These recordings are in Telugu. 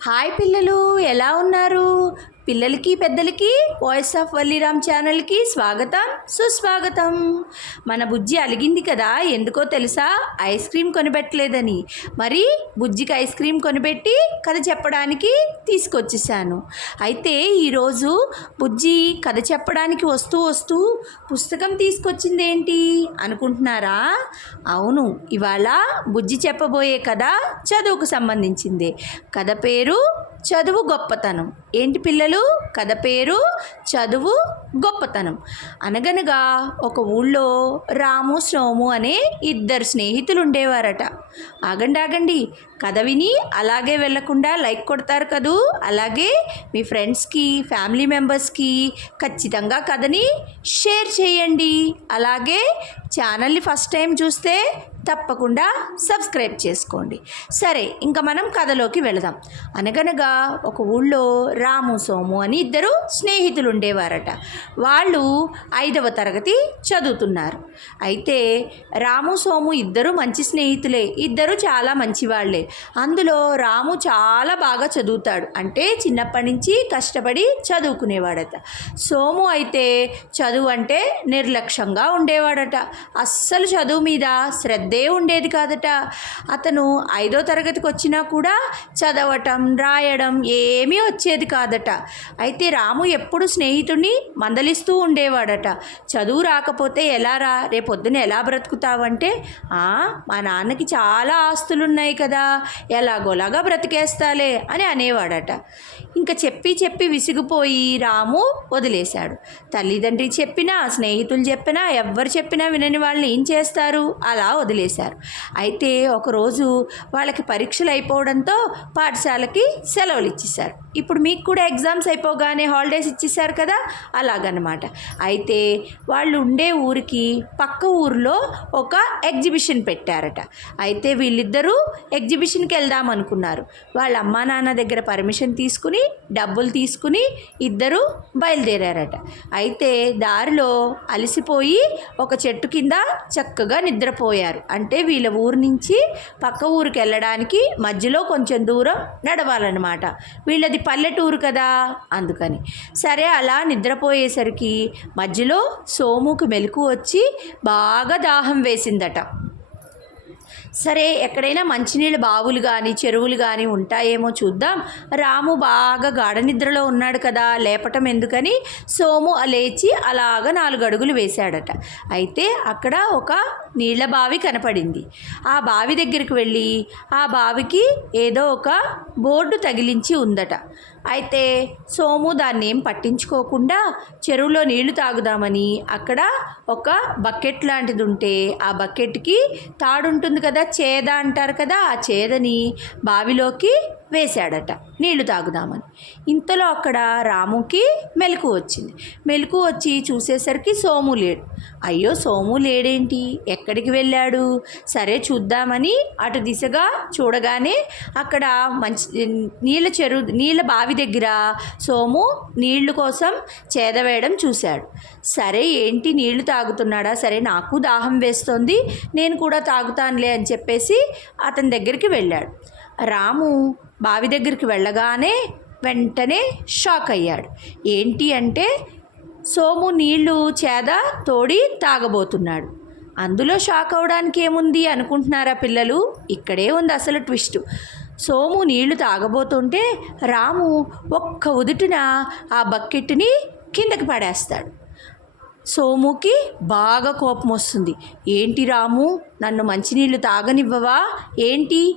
హాయ్ పిల్లలు ఎలా ఉన్నారు? పిల్లలకి పెద్దలకి వాయిస్ ఆఫ్ వల్లీరామ్ ఛానల్కి స్వాగతం సుస్వాగతం. మన బుజ్జి అలిగింది కదా ఎందుకో తెలుసా? ఐస్ క్రీమ్ కొనిపెట్టలేదని. మరి బుజ్జికి ఐస్ క్రీమ్ కొనిపెట్టి కథ చెప్పడానికి తీసుకొచ్చేసాను. అయితే ఈరోజు బుజ్జి కథ చెప్పడానికి వస్తూ వస్తూ పుస్తకం తీసుకొచ్చింది ఏంటి అనుకుంటున్నారా? అవును ఇవాళ బుజ్జి చెప్పబోయే కథ చదువుకు సంబంధించింది. కథ పేరు చదువు గొప్పతనం. ఏంటి పిల్లలు? కథ పేరు చదువు గొప్పతనం. అనగనగా ఒక ఊళ్ళో రాము సోము అనే ఇద్దరు స్నేహితులు ఉండేవారట ఆగండి ఆగండి కథ విని అలాగే వెళ్ళకుండా లైక్ కొడతారు కదూ? అలాగే మీ ఫ్రెండ్స్కి ఫ్యామిలీ మెంబర్స్కి ఖచ్చితంగా కథని షేర్ చేయండి. అలాగే ఛానల్ని ఫస్ట్ టైం చూస్తే తప్పకుండా సబ్స్క్రైబ్ చేసుకోండి. సరే ఇంకా మనం కథలోకి వెళదాం. అనగనగా ఒక ఊళ్ళో రాము సోము అని ఇద్దరు స్నేహితులు ఉండేవారట వాళ్ళు ఐదవ తరగతి చదువుతున్నారు. అయితే రాము సోము ఇద్దరు మంచి స్నేహితులే. ఇద్దరు చాలా మంచివాళ్ళే. అందులో రాము చాలా బాగా చదువుతాడు. అంటే చిన్నప్పటి నుంచి కష్టపడి చదువుకునేవాడట. సోము అయితే చదువు అంటే నిర్లక్ష్యంగా ఉండేవాడట. అస్సలు చదువు మీద శ్రద్ధ ఉండేది కాదట. అతను ఐదో తరగతికి వచ్చినా కూడా చదవటం రాయడం ఏమీ వచ్చేది కాదట. అయితే రాము ఎప్పుడు స్నేహితుడిని మందలిస్తూ ఉండేవాడట. చదువు రాకపోతే ఎలా రా? రేపొద్దున ఎలా బ్రతుకుతావంటే "ఆ, మా నాన్నకి చాలా ఆస్తులున్నాయి కదా ఎలాగోలాగా బ్రతికేస్తాలే అని అనేవాడట. ఇంకా చెప్పి చెప్పి విసిగిపోయి రాము వదిలేశాడు. తల్లిదండ్రి చెప్పినా స్నేహితులు చెప్పినా ఎవ్వరు చెప్పినా వినని వాళ్ళని ఏం చేస్తారు? అలా వదిలేశారు. అయితే ఒకరోజు వాళ్ళకి పరీక్షలు అయిపోవడంతో పాఠశాలకి సెలవులు ఇచ్చేశారు. ఇప్పుడు మీకు కూడా ఎగ్జామ్స్ అయిపోగానే హాలిడేస్ ఇచ్చేసారు కదా? అలాగనమాట. అయితే వాళ్ళు ఉండే ఊరికి పక్క ఊరిలో ఒక ఎగ్జిబిషన్ పెట్టారట. అయితే వీళ్ళిద్దరూ ఎగ్జిబిషన్కి వెళ్దాం అనుకున్నారు. వాళ్ళ అమ్మా నాన్న దగ్గర పర్మిషన్ తీసుకుని డబ్బులు తీసుకుని ఇద్దరు బయలుదేరారట. అయితే దారిలో అలసిపోయి ఒక చెట్టు కింద చక్కగా నిద్రపోయారు. అంటే వీళ్ళ ఊరు నుంచి పక్క ఊరికి వెళ్ళడానికి మధ్యలో కొంచెం దూరం నడవాలన్నమాట. వీళ్ళది పల్లెటూరు కదా అందుకని. సరే అలా నిద్రపోయేసరికి మధ్యలో సోముకు మెలకు వచ్చి బాగా దాహం వేసిందట. సరే ఎక్కడైనా మంచినీళ్ళ బావులు కానీ చెరువులు కానీ ఉంటాయేమో చూద్దాం. రాము బాగా గాఢ నిద్రలో ఉన్నాడు కదా లేపటం ఎందుకని సోము లేచి అలాగ నాలుగు అడుగులు వేశాడట. అయితే అక్కడ ఒక నీళ్ళ బావి కనపడింది. ఆ బావి దగ్గరికి వెళ్ళి ఆ బావికి ఏదో ఒక బోర్డు తగిలించి ఉందట. అయితే సోము దాన్ని ఏం పట్టించుకోకుండా చెరువులో నీళ్ళు తాగుదామని అక్కడ ఒక బకెట్ లాంటిది ఉంటే ఆ బకెట్కి తాడుంటుంది కదా చేద అంటారు కదా ఆ చేదని బావిలోకి వేశాడట. నీళ్ళు తాగుదామని. ఇంతలో అక్కడ రాముకి మెలకు వచ్చింది. మెలకు వచ్చి చూసేసరికి సోము లేడు. అయ్యో సోము లేడేంటి? ఎక్కడికి వెళ్ళాడు? సరే చూద్దామని అటు దిశగా చూడగానే అక్కడ మంచి నీళ్ళ చెరువు నీళ్ళ బావి దగ్గర సోము నీళ్ళు కోసం చేదవేయడం చూశాడు. సరే ఏంటి నీళ్ళు తాగుతున్నాడా? సరే నాకు దాహం వేస్తోంది నేను కూడా తాగుతానులే అని చెప్పేసి అతని దగ్గరికి వెళ్ళాడు. రాము బావి దగ్గరికి వెళ్ళగానే వెంటనే షాక్ అయ్యాడు. ఏంటి అంటే సోము నీళ్ళు చేద తోడి తాగబోతున్నాడు. అందులో షాక్ అవడానికి ఏముంది అనుకుంటున్నారా పిల్లలు? ఇక్కడే ఉంది అసలు ట్విస్ట్. సోము నీళ్ళు తాగబోతుంటే రాము ఒక్క ఉదుటిన ఆ బకెట్ని కిందకి పడేస్తాడు. సోముకి బాగా కోపం వస్తుంది ఏంటి రాము? నన్ను మంచినీళ్ళు తాగనివ్వవా? ఏంటి?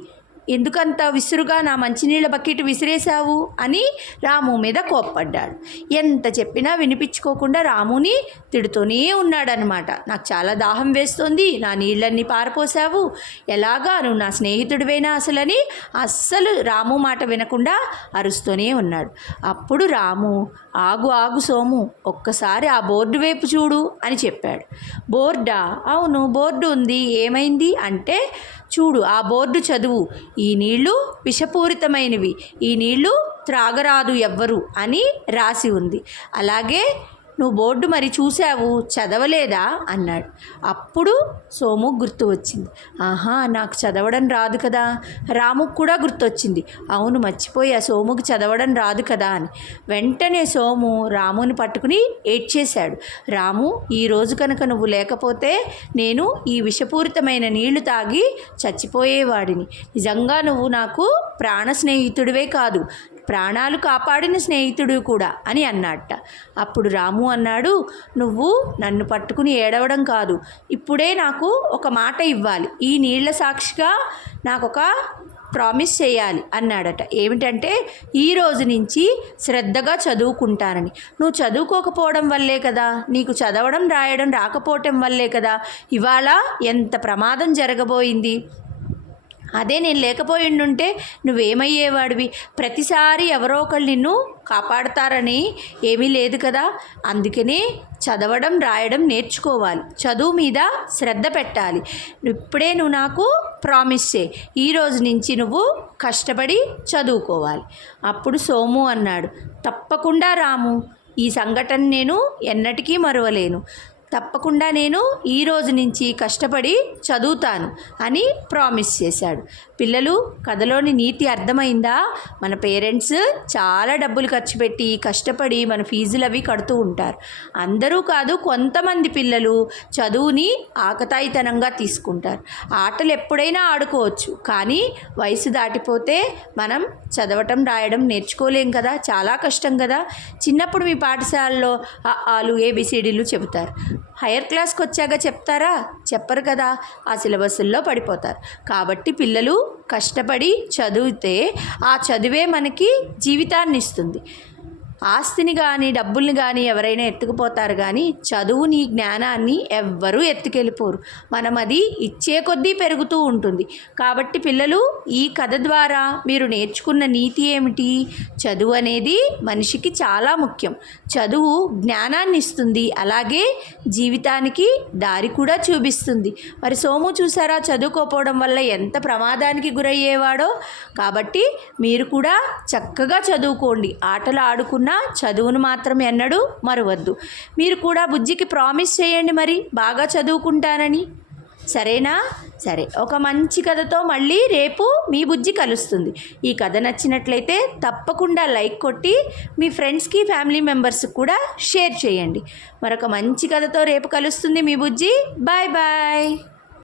ఎందుకంత విసురుగా నా మంచినీళ్ళ బకెట్ విసిరేశావు అని రాము మీద కోప్పడ్డాడు. ఎంత చెప్పినా వినిపించుకోకుండా రాముని తిడుతూనే ఉన్నాడనమాట నాకు చాలా దాహం వేస్తుంది నా నీళ్ళన్నీ పారిపోసావు ఎలాగా నువ్వు నా స్నేహితుడివేనా అసలని అస్సలు రాము మాట వినకుండా అరుస్తూనే ఉన్నాడు. అప్పుడు రాము ఆగు ఆగు సోము ఒక్కసారి ఆ బోర్డు వైపు చూడు అని చెప్పాడు. బోర్డా? అవును బోర్డు ఉంది ఏమైంది? అంటే చూడు ఆ బోర్డు చదువు. ఈ నీళ్ళు విషపూరితమైనవి. ఈ నీళ్ళు త్రాగరాదు ఎవ్వరు అని రాసి ఉంది. అలాగే నువ్వు బోర్డు మరి చూసావు చదవలేదా? అన్నాడు. అప్పుడు సోము గుర్తు వచ్చింది ఆహా నాకు చదవడం రాదు కదా? రాముకు కూడా గుర్తొచ్చింది. అవును మర్చిపోయా సోముకి చదవడం రాదు కదా అని. వెంటనే సోము రాముని పట్టుకుని ఏడ్చేశాడు. రాము ఈ రోజు కనుక నువ్వు లేకపోతే నేను ఈ విషపూరితమైన నీళ్ళు తాగి చచ్చిపోయేవాడిని. నిజంగా నువ్వు నాకు ప్రాణ స్నేహితుడివే కాదు. ప్రాణాలు కాపాడిన స్నేహితుడు కూడా అని అన్నట్ట అప్పుడు రాము అన్నాడు నువ్వు నన్ను పట్టుకుని ఏడవడం కాదు. ఇప్పుడే నాకు ఒక మాట ఇవ్వాలి. ఈ నీళ్ళ సాక్షిగా నాకు ఒక ప్రామిస్ చేయాలి అన్నాడట. ఏమిటంటే ఈ రోజు నుంచి శ్రద్ధగా చదువుకుంటానని. నువ్వు చదువుకోకపోవడం వల్లే కదా నీకు చదవడం రాయడం రాకపోవటం వల్లే కదా ఇవాళ ఎంత ప్రమాదం జరగబోయింది? అదే నేను లేకపోయిండుంటే నువ్వేమయ్యేవాడివి? ప్రతిసారి ఎవరో ఒకళ్ళు నిన్ను కాపాడతారని ఏమీ లేదు కదా? అందుకనే చదవడం రాయడం నేర్చుకోవాలి. చదువు మీద శ్రద్ధ పెట్టాలి. ఇప్పుడే నువ్వు నాకు ప్రామిస్ చే ఈ రోజు నుంచి నువ్వు కష్టపడి చదువుకోవాలి. అప్పుడు సోము అన్నాడు. తప్పకుండా రాము. ఈ సంఘటన నేను ఎన్నటికీ మరవలేను. తప్పకుండా నేను ఈ రోజు నుంచి కష్టపడి చదువుతాను అని ప్రామిస్ చేశాడు. పిల్లలు కథలోని నీతి అర్థమైందా? మన పేరెంట్స్ చాలా డబ్బులు ఖర్చు పెట్టి కష్టపడి మన ఫీజులు అవి కడుతూ ఉంటారు. అందరూ కాదు కొంతమంది పిల్లలు చదువుని ఆకతాయితనంగా తీసుకుంటారు. ఆటలు ఎప్పుడైనా ఆడుకోవచ్చు కానీ వయసు దాటిపోతే మనం చదవటం రాయడం నేర్చుకోలేం కదా? చాలా కష్టం కదా? చిన్నప్పుడు మీ పాఠశాలలో ఆలు ఏబిసిడీలు చెబుతారు. హైయర్ క్లాస్కి వచ్చాక చెప్తారా? చెప్పరు కదా ఆ సిలబస్ల్లో పడిపోతారు. కాబట్టి పిల్లలు కష్టపడి చదివితే ఆ చదివే మనకి జీవితాన్ని ఇస్తుంది ఆస్తిని కానీ డబ్బుల్ని కానీ ఎవరైనా ఎత్తుకుపోతారు కానీ చదువుని జ్ఞానాన్ని ఎవ్వరూ ఎత్తుకెళ్ళిపోరు. మనం అది ఇచ్చే కొద్దీ పెరుగుతూ ఉంటుంది. కాబట్టి పిల్లలు ఈ కథ ద్వారా మీరు నేర్చుకున్న నీతి ఏమిటి? చదువు అనేది మనిషికి చాలా ముఖ్యం. చదువు జ్ఞానాన్ని ఇస్తుంది. అలాగే జీవితానికి దారి కూడా చూపిస్తుంది. మరి సోము చూసారా? చదువుకోపోవడం వల్ల ఎంత ప్రమాదానికి గురయ్యేవాడో? కాబట్టి మీరు కూడా చక్కగా చదువుకోండి. ఆటలు ఆడుకున్న చదువును మాత్రం ఎన్నడూ మరవద్దు. మీరు కూడా బుజ్జికి ప్రామిస్ చేయండి మరి బాగా చదువుకుంటానని. సరేనా? సరే ఒక మంచి కథతో మళ్ళీ రేపు మీ బుజ్జి కలుస్తుంది. ఈ కథ నచ్చినట్లయితే తప్పకుండా లైక్ కొట్టి మీ ఫ్రెండ్స్కి ఫ్యామిలీ మెంబర్స్కి కూడా షేర్ చేయండి. మరొక మంచి కథతో రేపు కలుస్తుంది మీ బుజ్జి. Bye bye.